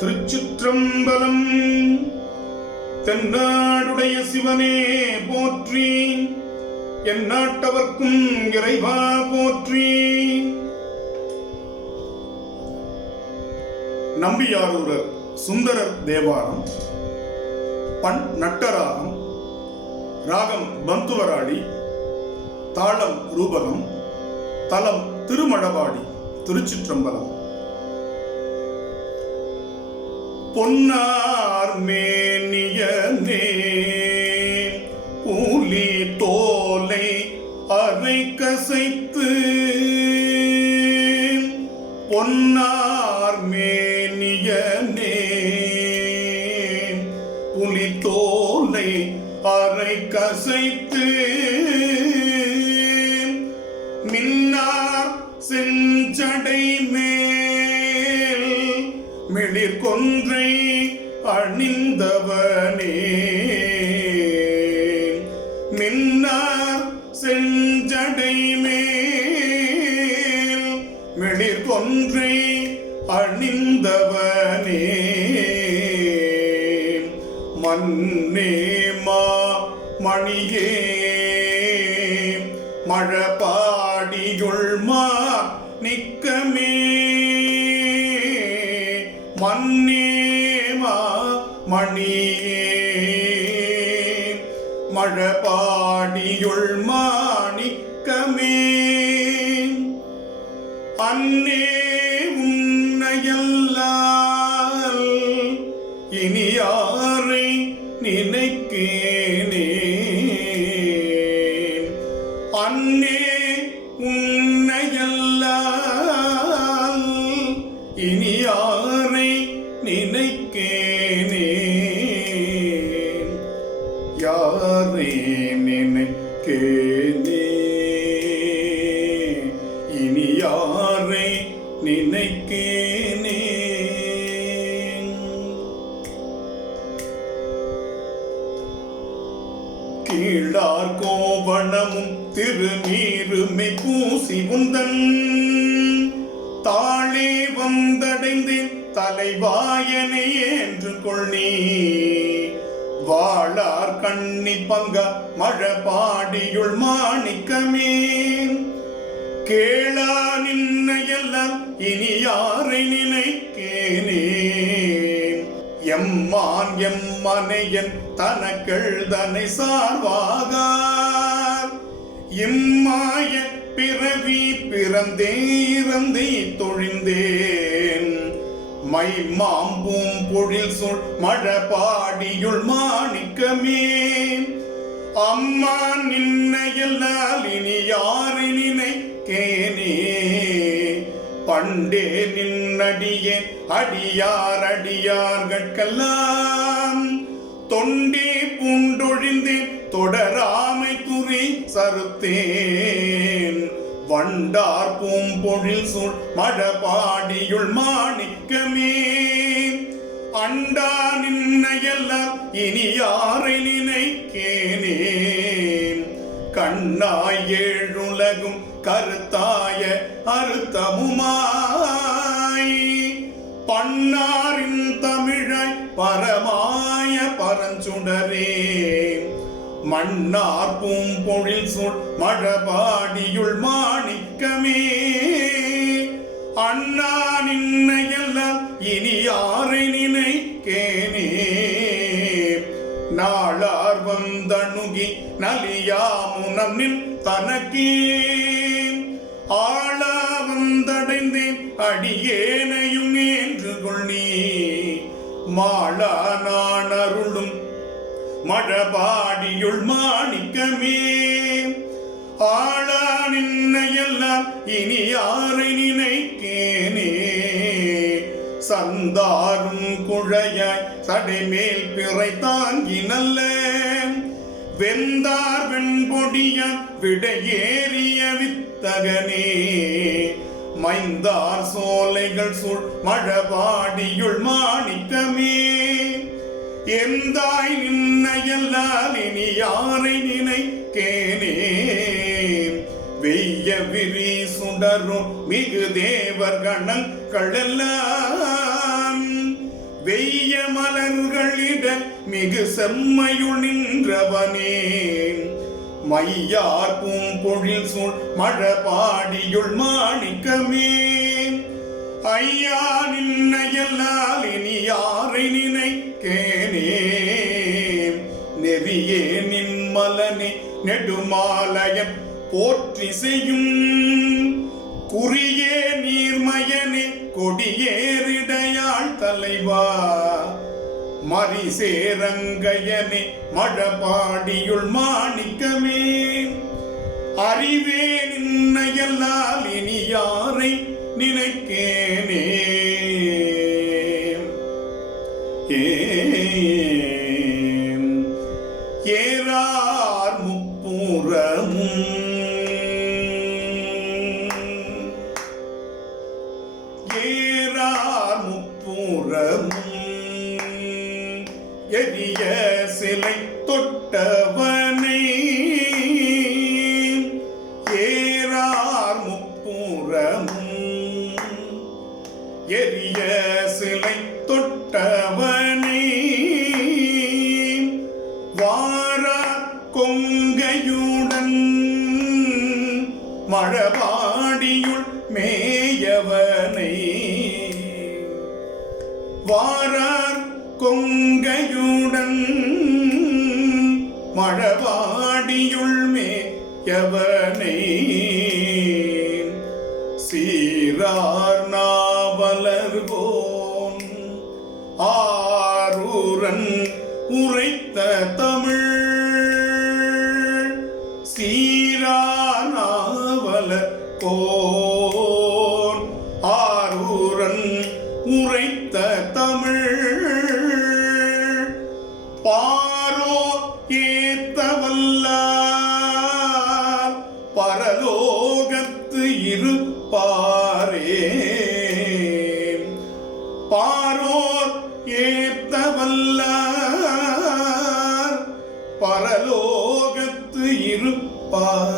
திருச்சிற்றம்பலம். தென்னாடுடைய சிவனே போற்றி, என் நாட்டவர்க்கும் இறைவா போற்றி. நம்பியாரூரர் சுந்தரர் தேவாரம். பண் நட்டராகம். ராகம் பந்துவராளி. தாளம் ரூபகம். தலம் திருமழபாடி. திருச்சிற்றம்பலம். பொன்னார் மேனியனே புலி தோலை அரை கசைத்து, பொன்னார் மேனியனே புலி தோலை அரை கசைத்து, மின்னார் செஞ்சடை மேல் மிளிர் கொன்றை அணிந்தவனே, மின்னார் செஞ்சடை மேல் மிளிர் கொன்றை அணிந்தவனே, மன்னே மா மணியே மழபாடியுள் மா நிக்கமே, மன்னேமா மணியே மழபாடியுள் மாணிக்கமே, அன்னே உன்னையல்லால் இனி யாரை நினைக்கேனே, அன்னே உன்னையல்லால் இனி யாரை நினைக்கேனே, யாரை நினைக்கேனே, இனி யாரை நினைக்கேனே. கீழார் கோவணமும் திருநீருமை பூசி உந்தன் தாளே வந்தடைந்தேன் தலைவாயனை என்று கொள்ளி, வாழார் கண்ணி பங்க மழபாடியுள் மாணிக்கமே, கேளா நின்னையெல்லாம் இனி யாரை நினைக்கேனே, எம்மான் எம்மனையன் தனக்கெழுதனை சார்வாகார், இம்மாய பிறவி பிறந்தே இறந்தே தொழிந்தேன், மை மாம்பூம் பொழில் சொல் மழபாடியுள் மாணிக்கமே, அம்மா நின்னையல்லால் இனி யாரை நினைக்கேனே, பண்டே நின்னடியே அடியார் அடியார்கட்கெல்லாம் தொண்டே பூண்டொழிந்தேன் தொடராமை துறை சருத்தேன், வண்டார் பூம்பொழில் சூழ் மழபாடியுள் மாணிக்கமே, அண்டா நின்னையெல்லாம் இனி யாரை நினைக்கேனே, கண்ணாய் ஏழுலகும் கருத்தாய அறுத்தமுமாய், பன்னாரின் தமிழாய் பரமாய பரஞ்சுடரே, மன்னார் பூம்பொழில் சூழ் மழபாடியுள் மாணிக்கமே, அண்ணா நின்னையெல்லாம் இனி யாரை நினைக்கேனே, நாளார் வந்தணுகி நலியாமுனம் நின் தனக்கே, ஆளா வந்தடைந்தேன் அடியேனையும் என்று கொள்ளி, மாளா நான் அருளும் மழபாடியுள் மாணிக்கமே, ஆளா நின்னையெல்லாம் இனி யாரை நினைக்கேனே, சந்தாரும் குழையாய் சடைமேல் பிறை தாங்கி நல்ல வெந்தார் வெண்பொடிய விடையேறிய வித்தகனே, மைந்தார் சோலைகள் சூழ் மழபாடியுள் மாணிக்கமே, எந்தாய் நின்னையல்லால் இனி யாரை நினைக்கேனே, வெய்ய விரி சுடரும் மிகு தேவர் கணங்கள் எல்லாம் வெய்ய மலர்களிட மிகு செம்மையுள் நின்றவனே மையார் பூம்பொழில் சூழ் மழபாடியுள் மாணிக்கமே ஐயா நின்னையல்லால் இனி யாரை நினைக்கேனே நெறியே நின்மலனே நெடுமாலயன் போற்றி செய்யும் குறியே நீர்மயனே கொடியேறிடையாள் தலைவா மரிசேரங்கையனே மழபாடியுள் மாணிக்கமே அறிவே நின்னையல்லால் இனி யாரை நினைக்கேனே ஏறார் முப்புறமும் ஏறார் முப்புறமும் எரிய சிலை தொட்டவனை ஏறார் முப்புறமும் எரிய சிலை தொட்டவனை வாரா கொங்கையுடன் மழபாடியுள் மேயவனை வாரார் கொங்கையுடன் மழபாடியுள் மேயவனை சீரார் நாவலர்கோன் ஆரூரன் உரைத்த தமிழ் சீரானாவலர் கோன் ஆரூரன் உரைத்த தமிழ் பாரோ ஏத்தவல்லார் பரலோகத்து இருப்பாரே பாரோர் ஏத்தவல்லார் பரலோகத்து இருப்பார்